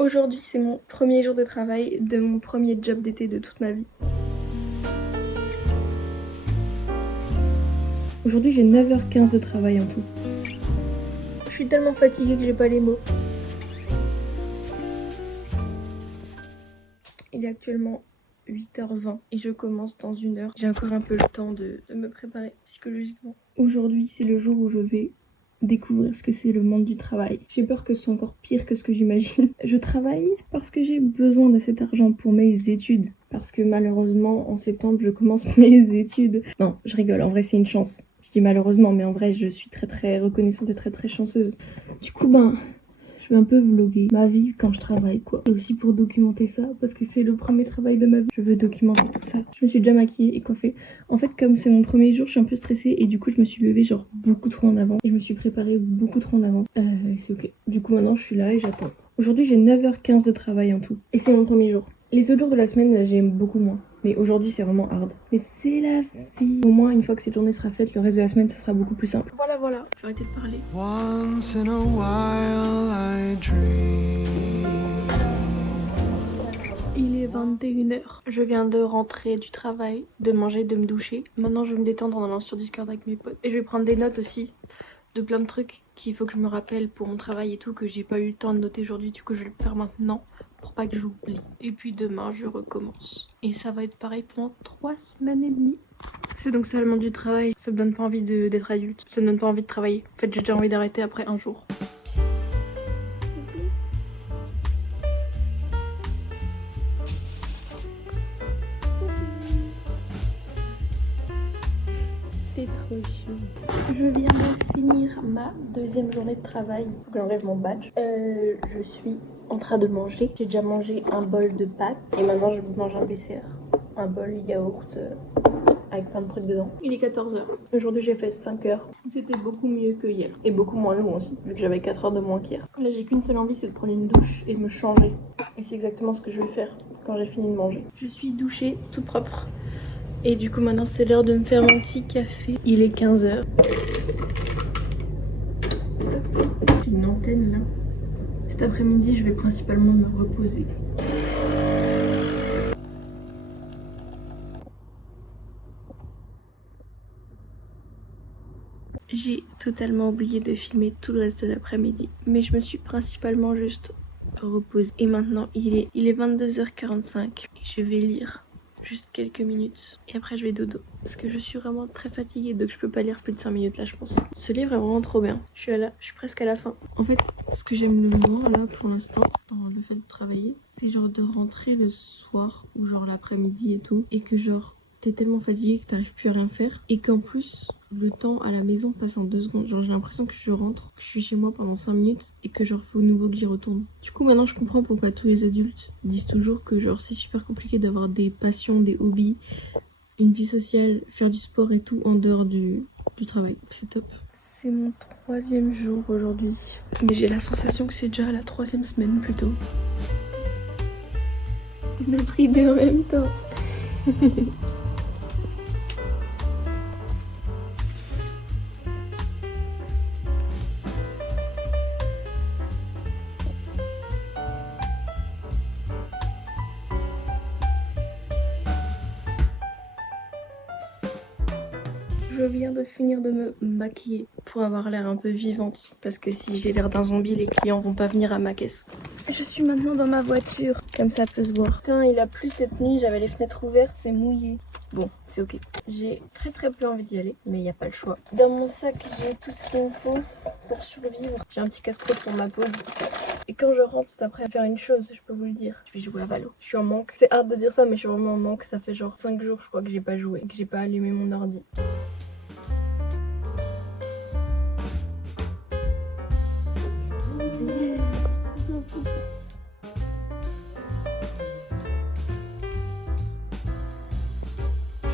Aujourd'hui, c'est mon premier jour de travail de mon premier job d'été de toute ma vie. Aujourd'hui, j'ai 9h15 de travail en tout. Je suis tellement fatiguée que j'ai pas les mots. Il est actuellement 8h20 et je commence dans 1 heure. J'ai encore un peu le temps de me préparer psychologiquement. Aujourd'hui, c'est le jour où je vais découvrir ce que c'est le monde du travail. J'ai peur que ce soit encore pire que ce que j'imagine. Je travaille parce que j'ai besoin de cet argent pour mes études. Parce que malheureusement, en septembre, je commence mes études. Non, je rigole, en vrai, c'est une chance. Je dis malheureusement, mais en vrai, je suis très reconnaissante et très chanceuse. Du coup, je vais un peu vlogger ma vie quand je travaille, quoi. Et aussi pour documenter ça, parce que c'est le premier travail de ma vie. Je veux documenter tout ça. Je me suis déjà maquillée et coiffée. En fait, comme c'est mon premier jour, je suis un peu stressée et du coup, je me suis levée genre beaucoup trop en avance. Et je me suis préparée beaucoup trop en avance. C'est ok. Du coup, maintenant, je suis là et j'attends. Aujourd'hui, j'ai 9h15 de travail en tout. Et c'est mon premier jour. Les autres jours de la semaine, j'aime beaucoup moins. Mais aujourd'hui, c'est vraiment hard. Mais c'est la vie. Au moins, une fois que cette journée sera faite, le reste de la semaine, ça sera beaucoup plus simple. Voilà, je vais arrêter de parler. Once in a while, I dream. Il est 21h. Je viens de rentrer du travail, de manger, de me doucher. Maintenant, je vais me détendre en allant sur Discord avec mes potes. Et je vais prendre des notes aussi de plein de trucs qu'il faut que je me rappelle pour mon travail et tout, que j'ai pas eu le temps de noter aujourd'hui. Du coup, je vais le faire maintenant pour pas que j'oublie. Et puis demain, je recommence. Et ça va être pareil pendant 3 semaines et demie. C'est donc ça le monde du travail. Ça me donne pas envie d'être adulte. Ça me donne pas envie de travailler. En fait, j'ai déjà envie d'arrêter après un jour. C'est trop chaud. Je viens de finir ma deuxième journée de travail. Faut que j'enlève mon badge. Je suis en train de manger. J'ai déjà mangé un bol de pâtes. Et maintenant, je mange un dessert. Un bol yaourt avec plein de trucs dedans. Il est 14h. Aujourd'hui, j'ai fait 5 heures. C'était beaucoup mieux que hier. Et beaucoup moins long aussi, vu que j'avais 4 heures de moins qu'hier. Là, j'ai qu'une seule envie, c'est de prendre une douche et de me changer. Et c'est exactement ce que je vais faire quand j'ai fini de manger. Je suis douchée, tout propre. Et du coup, maintenant, c'est l'heure de me faire mon petit café. Il est 15h. J'ai une antenne là. Cet après-midi, je vais principalement me reposer. J'ai totalement oublié de filmer tout le reste de l'après-midi, mais je me suis principalement juste reposée. Et maintenant, il est 22h45 et je vais lire juste quelques minutes. Et après, je vais dodo. Parce que je suis vraiment très fatiguée, donc je peux pas lire plus de 5 minutes là, je pense. Ce livre est vraiment trop bien. Je suis presque à la fin. En fait, ce que j'aime le moins là pour l'instant, dans le fait de travailler, c'est genre de rentrer le soir ou genre l'après-midi et tout, et que genre t'es tellement fatigué que t'arrives plus à rien faire et qu'en plus le temps à la maison passe en 2 secondes. Genre j'ai l'impression que je rentre, que je suis chez moi pendant 5 minutes et que genre faut nouveau que j'y retourne. Du coup maintenant je comprends pourquoi tous les adultes disent toujours que genre c'est super compliqué d'avoir des passions, des hobbies, une vie sociale, faire du sport et tout en dehors du travail. C'est top. C'est mon 3e jour aujourd'hui. Mais j'ai la sensation que c'est déjà la 3e semaine plutôt. On a pris 2 en même temps. Je viens de finir de me maquiller pour avoir l'air un peu vivante. Parce que si j'ai l'air d'un zombie, les clients vont pas venir à ma caisse. Je suis maintenant dans ma voiture, comme ça peut se voir. Putain, il a plu cette nuit, j'avais les fenêtres ouvertes, c'est mouillé. Bon, c'est ok. J'ai très peu envie d'y aller, mais il n'y a pas le choix. Dans mon sac, j'ai tout ce qu'il me faut pour survivre. J'ai un petit casse-croûte pour ma pause. Et quand je rentre, c'est après à faire une chose, je peux vous le dire. Je vais jouer à Valo. Je suis en manque. C'est hard de dire ça, mais je suis vraiment en manque. Ça fait genre 5 jours, je crois, que j'ai pas joué, que j'ai pas allumé mon ordi.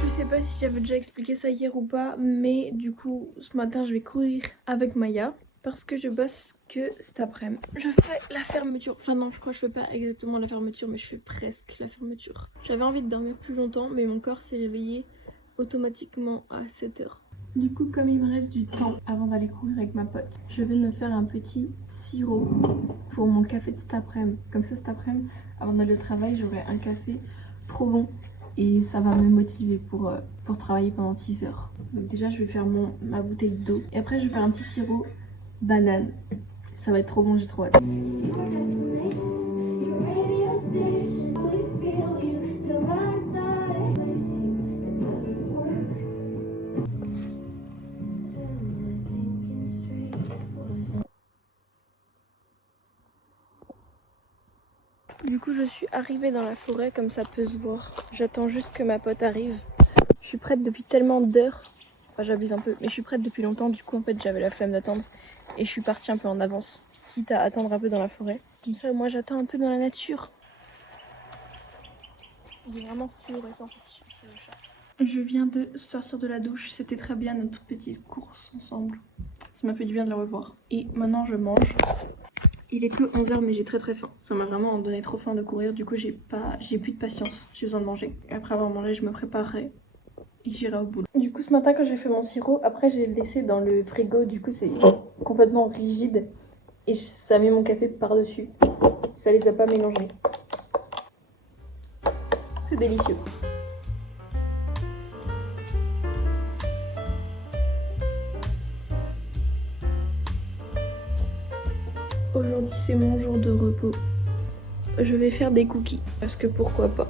Je sais pas si j'avais déjà expliqué ça hier ou pas, mais du coup ce matin je vais courir avec Maya parce que je bosse que cet après-midi. Je fais la fermeture, enfin non, je crois que je fais pas exactement la fermeture, mais je fais presque la fermeture. J'avais envie de dormir plus longtemps, mais mon corps s'est réveillé automatiquement à 7h. Du coup, comme il me reste du temps avant d'aller courir avec ma pote, je vais me faire un petit sirop pour mon café de cet après-midi. Comme ça, cet après-midi, avant d'aller au travail, j'aurai un café trop bon et ça va me motiver pour travailler pendant 6 heures. Donc déjà, je vais faire ma bouteille d'eau et après, je vais faire un petit sirop banane. Ça va être trop bon, j'ai trop hâte. Du coup, je suis arrivée dans la forêt, comme ça peut se voir. J'attends juste que ma pote arrive. Je suis prête depuis tellement d'heures. Enfin, j'abuse un peu, mais je suis prête depuis longtemps. Du coup, en fait, j'avais la flemme d'attendre. Et je suis partie un peu en avance, quitte à attendre un peu dans la forêt. Comme ça, moi, j'attends un peu dans la nature. Il est vraiment fluorescent ce chat. Je viens de sortir de la douche. C'était très bien notre petite course ensemble. Ça m'a fait du bien de le revoir. Et maintenant, je mange. Il est que 11h mais j'ai très faim. Ça m'a vraiment donné trop faim de courir. Du coup j'ai plus de patience. J'ai besoin de manger. Et après avoir mangé je me préparerai et j'irai au boulot. Du coup ce matin quand j'ai fait mon sirop, après j'ai laissé dans le frigo. Du coup c'est complètement rigide. Et ça met mon café par-dessus. Ça les a pas mélangés. C'est délicieux. Aujourd'hui c'est mon jour de repos. Je vais faire des cookies. Parce que pourquoi pas.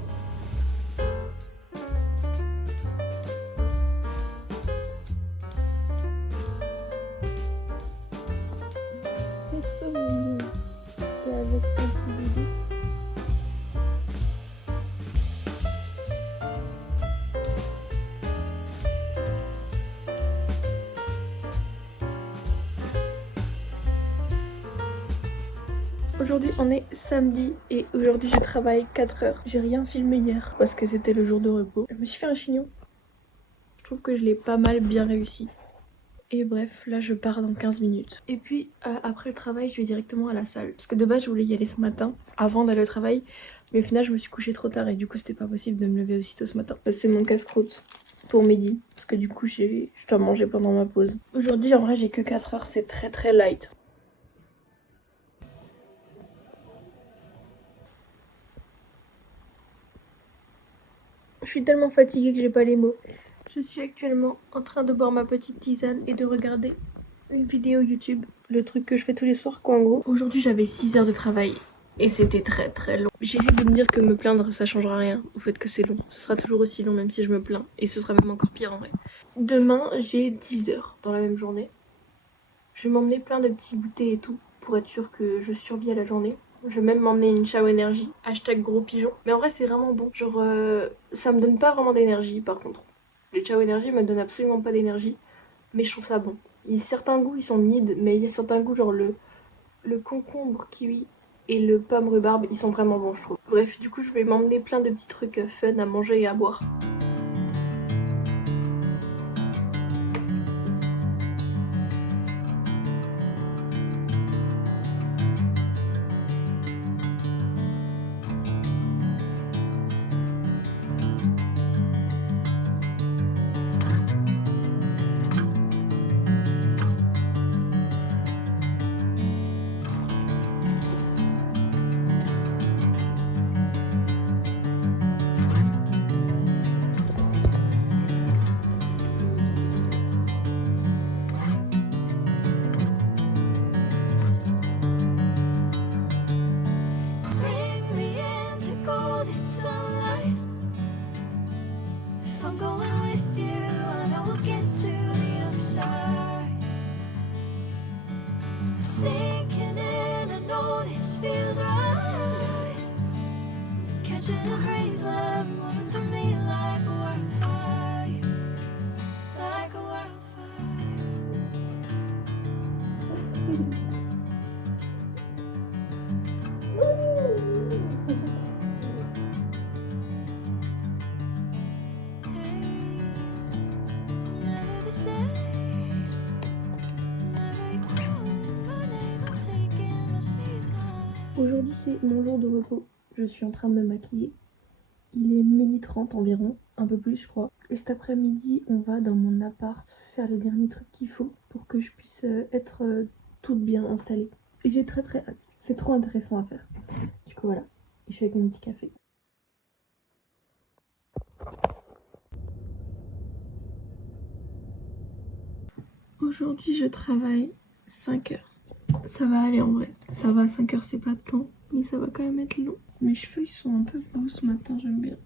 Aujourd'hui on est samedi et aujourd'hui je travaille 4 heures. J'ai rien filmé hier parce que c'était le jour de repos. Je me suis fait un chignon. Je trouve que je l'ai pas mal bien réussi. Et bref, là je pars dans 15 minutes. Et puis après le travail je vais directement à la salle. Parce que de base je voulais y aller ce matin avant d'aller au travail. Mais au final je me suis couchée trop tard et du coup c'était pas possible de me lever aussitôt ce matin. C'est mon casse-croûte pour midi. Parce que du coup je dois manger pendant ma pause. Aujourd'hui en vrai j'ai que 4 heures, c'est très light. Je suis tellement fatiguée que j'ai pas les mots. Je suis actuellement en train de boire ma petite tisane et de regarder une vidéo YouTube. Le truc que je fais tous les soirs quoi en gros. Aujourd'hui j'avais 6 heures de travail et c'était très long. J'essaie de me dire que me plaindre ça changera rien au fait que c'est long. Ce sera toujours aussi long même si je me plains et ce sera même encore pire en vrai. Demain j'ai 10 heures dans la même journée. Je vais m'emmener plein de petits goûters et tout pour être sûre que je survis à la journée. Je vais même m'emmener une Chao Énergie, hashtag gros pigeon. Mais en vrai c'est vraiment bon, genre ça me donne pas vraiment d'énergie par contre. Les Chao Énergie me donnent absolument pas d'énergie, mais je trouve ça bon. Certains goûts ils sont mid, mais il y a certains goûts genre le concombre kiwi et le pomme rhubarbe, ils sont vraiment bons je trouve. Bref, du coup je vais m'emmener plein de petits trucs fun à manger et à boire. Aujourd'hui c'est mon jour de repos. Je suis en train de me maquiller. Il est 12h30 environ, un peu plus je crois. Et cet après-midi, on va dans mon appart faire les derniers trucs qu'il faut pour que je puisse être toute bien installée. Et j'ai très très hâte. C'est trop intéressant à faire. Du coup voilà, je suis avec mon petit café. Aujourd'hui je travaille 5 heures. Ça va aller en vrai. Ça va, 5 heures c'est pas de temps, mais ça va quand même être long. Mes cheveux ils sont un peu beaux ce matin, j'aime bien.